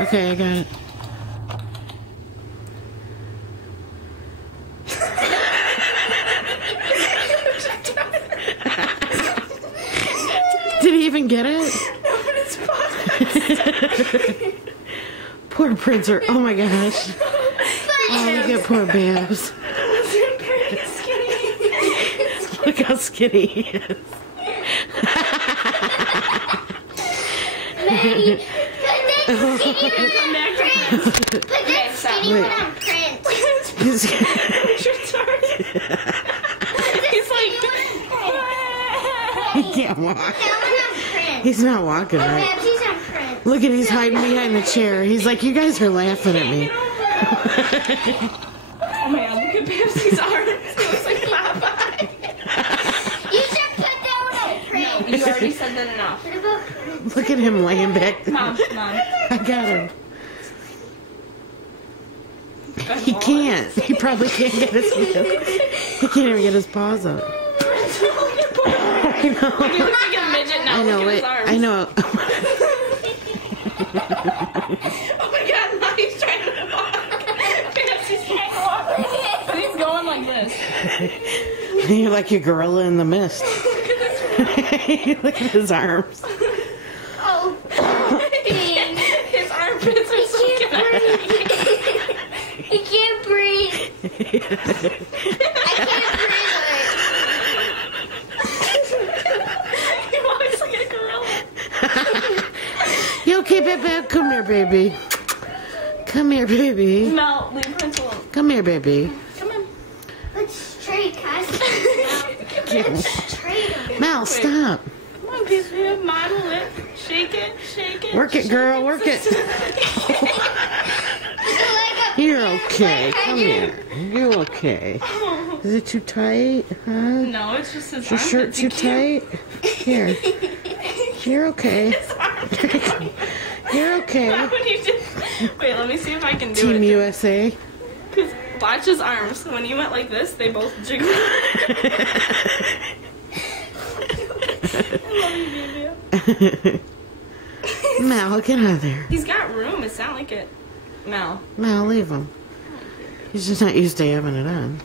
Okay, I got it. Did he even get it? No, but it's fine. Poor Princer. Oh my gosh. Oh, look at poor Babs. Look how skinny he is. Maggie, put that skinny one on Prince. He's like, He can't walk. That one on Prince. He's not walking right. Babs, he's on Prince. Look at he's hiding behind the chair. He's like, you guys are laughing at me. oh my god, look at Babsy's arms. He looks like Popeye. You should put that one on Prince. You already said that enough. What about Prince? Look at him laying back. Mom. I got him. He can't. He probably can't get his He can't even get his paws up. I know. He looks like a midget now. I know. Look at his Wait. arms. I know. Oh my god, now he's trying to walk. Babsy's trying to walk. And he's going like this. You're like a gorilla in the mist. Look at his arms. Oh, dang. His armpits are so good. He can't breathe. I can't breathe. He walks like a gorilla. You okay, Beb? Come here, baby. Come here, baby. Mel, leave Prince alone. Come here, baby. Come on. Let's straight, guys. Let's straight him. Mal, stop. Come on, baby. Model it. Shake it. Shake it. Work it, girl. Work it. Like a You're okay. Come here. You're okay. Is it too tight? Huh? No, it's just his Is your shirt armpits. too tight? Here. You're okay. You're okay. Why would you do? Wait, let me see if I can do Team it. USA. Because watch his arms. When he went like this, they both jiggle. I love you, baby. Mal, get out of there. He's got room. It's not like it. Mel. Mal, leave him. He's just not used to having it on.